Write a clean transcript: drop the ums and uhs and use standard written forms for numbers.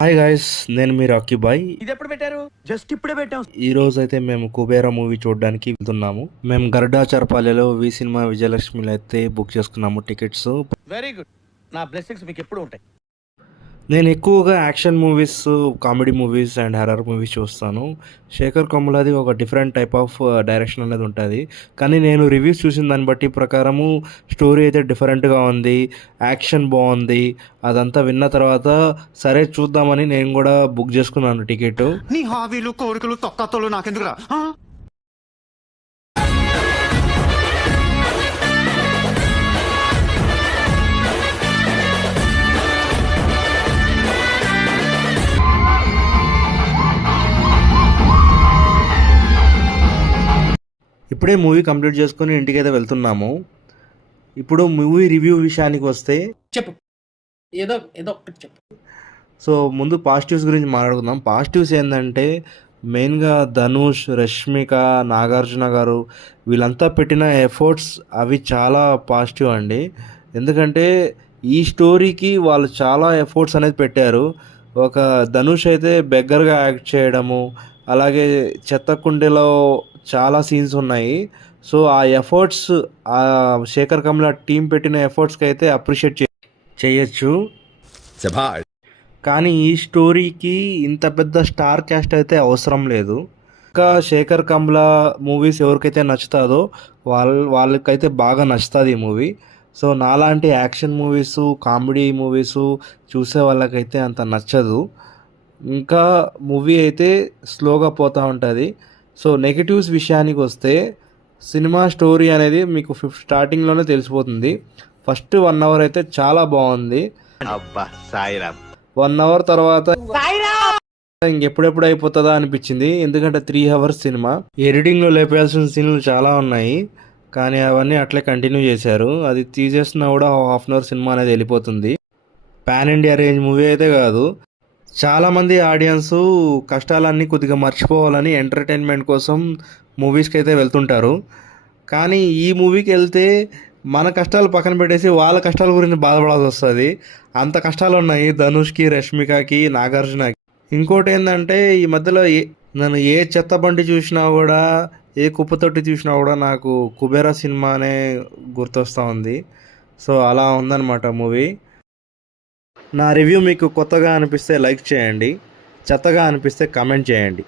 Hi guys, నేను మీ Rocky bye. ఇది ఎప్పుడు పెట్టారు? జస్ట్ ఇప్పుడే పెట్టాం. ఈ రోజు అయితే మేము కుబేరా మూవీ చూడడానికి వెళ్తున్నాము. మేము గరుడాచర్పల్లిలో వి సినిమా విజయలక్ష్మిలో అయితే బుక్ చేసుకున్నాము టికెట్స్. Very good. నా బ్లెస్సింగ్స్ మీకు ఎప్పుడు ఉంటాయి. నేను ఎక్కువగా action movies, comedy movies and horror movies చూస్తాను. శేఖర్ కమ్ములది ఒక డిఫరెంట్ టైప్ ఆఫ్ డైరెక్షన్ అనేది ఉంటుంది. కానీ నేను రివ్యూస్ చూసిన దాన్ని బట్టి ప్రకారము స్టోరీ అయితే డిఫరెంట్గా ఉంది, యాక్షన్ బాగుంది. అదంతా విన్న తర్వాత సరే చూద్దామని నేను కూడా బుక్ చేసుకున్నాను టికెట్. నీ హాబీలు కోరికలు తొక్కతోలు నాకెందుకురా? ఇప్పుడే మూవీ కంప్లీట్ చేసుకుని ఇంటికైతే వెళ్తున్నాము. ఇప్పుడు మూవీ రివ్యూ విషయానికి వస్తే చెప్పు, ఏదో ఏదో ఒకటి చెప్పు. సో ముందు పాజిటివ్స్ గురించి మాట్లాడుకుందాం. పాజిటివ్స్ ఏంటంటే మెయిన్గా ధనుష్, రష్మిక, నాగార్జున గారు వీళ్ళంతా పెట్టిన ఎఫర్ట్స్ అవి చాలా పాజిటివ్ అండి. ఎందుకంటే ఈ స్టోరీకి వాళ్ళు చాలా ఎఫర్ట్స్ అనేది పెట్టారు. ఒక ధనుష్ అయితే బెగ్గర్గా యాక్ట్ చేయడము, అలాగే చెత్తకుండీలో చాలా సీన్స్ ఉన్నాయి. సో ఆ ఎఫర్ట్స్, ఆ శేఖర్ కమ్ల టీం పెట్టిన ఎఫర్ట్స్కి అయితే అప్రిషియేట్ చేయొచ్చు. కానీ ఈ స్టోరీకి ఇంత పెద్ద స్టార్ క్యాస్ట్ అయితే అవసరం లేదు. ఇంకా శేఖర్ కమ్ల మూవీస్ ఎవరికైతే నచ్చుతుందో వాళ్ళకైతే బాగా నచ్చుతుంది ఈ మూవీ. సో నాలాంటి యాక్షన్ మూవీస్, కామెడీ మూవీస్ చూసే వాళ్ళకైతే అంత నచ్చదు. ఇంకా మూవీ అయితే స్లోగా పోతూ ఉంటుంది. సో నెగిటివ్స్ విషయానికి వస్తే సినిమా స్టోరీ అనేది మీకు స్టార్టింగ్లోనే తెలిసిపోతుంది. ఫస్ట్ 1 అవర్ అయితే చాలా బాగుంది. 1 అవర్ తర్వాత ఇంకెప్పుడెప్పుడు అయిపోతుందా అనిపించింది. ఎందుకంటే 3 అవర్స్ సినిమా. ఎడిటింగ్లో లేపేయాల్సిన సీన్లు చాలా ఉన్నాయి, కానీ అవన్నీ అట్లే కంటిన్యూ చేశారు. అది తీసేసినా కూడా హాఫ్ అన్ అవర్ సినిమా అనేది వెళ్ళిపోతుంది. పాన్ ఇండియా రేంజ్ మూవీ అయితే కాదు. చాలామంది ఆడియన్స్ కష్టాలన్నీ కొద్దిగా మర్చిపోవాలని ఎంటర్టైన్మెంట్ కోసం మూవీస్కి అయితే వెళ్తుంటారు. కానీ ఈ మూవీకి వెళ్తే మన కష్టాలు పక్కన పెట్టేసి వాళ్ళ కష్టాల గురించి బాధపడాల్సి వస్తుంది. అంత కష్టాలు ఉన్నాయి ధనుష్కి, రష్మికకి, నాగార్జునకి. ఇంకోటి ఏంటంటే ఈ మధ్యలో నన్ను ఏ చెత్త బండి చూసినా కూడా, ఏ కుప్పతొట్టి చూసినా కూడా నాకు కుబేరా సినిమానే గుర్తొస్తూ ఉంది. సో అలా ఉందన్నమాట మూవీ. నా రివ్యూ మీకు కొత్తగా అనిపిస్తే లైక్ చేయండి, చెత్తగా అనిపిస్తే కామెంట్ చేయండి.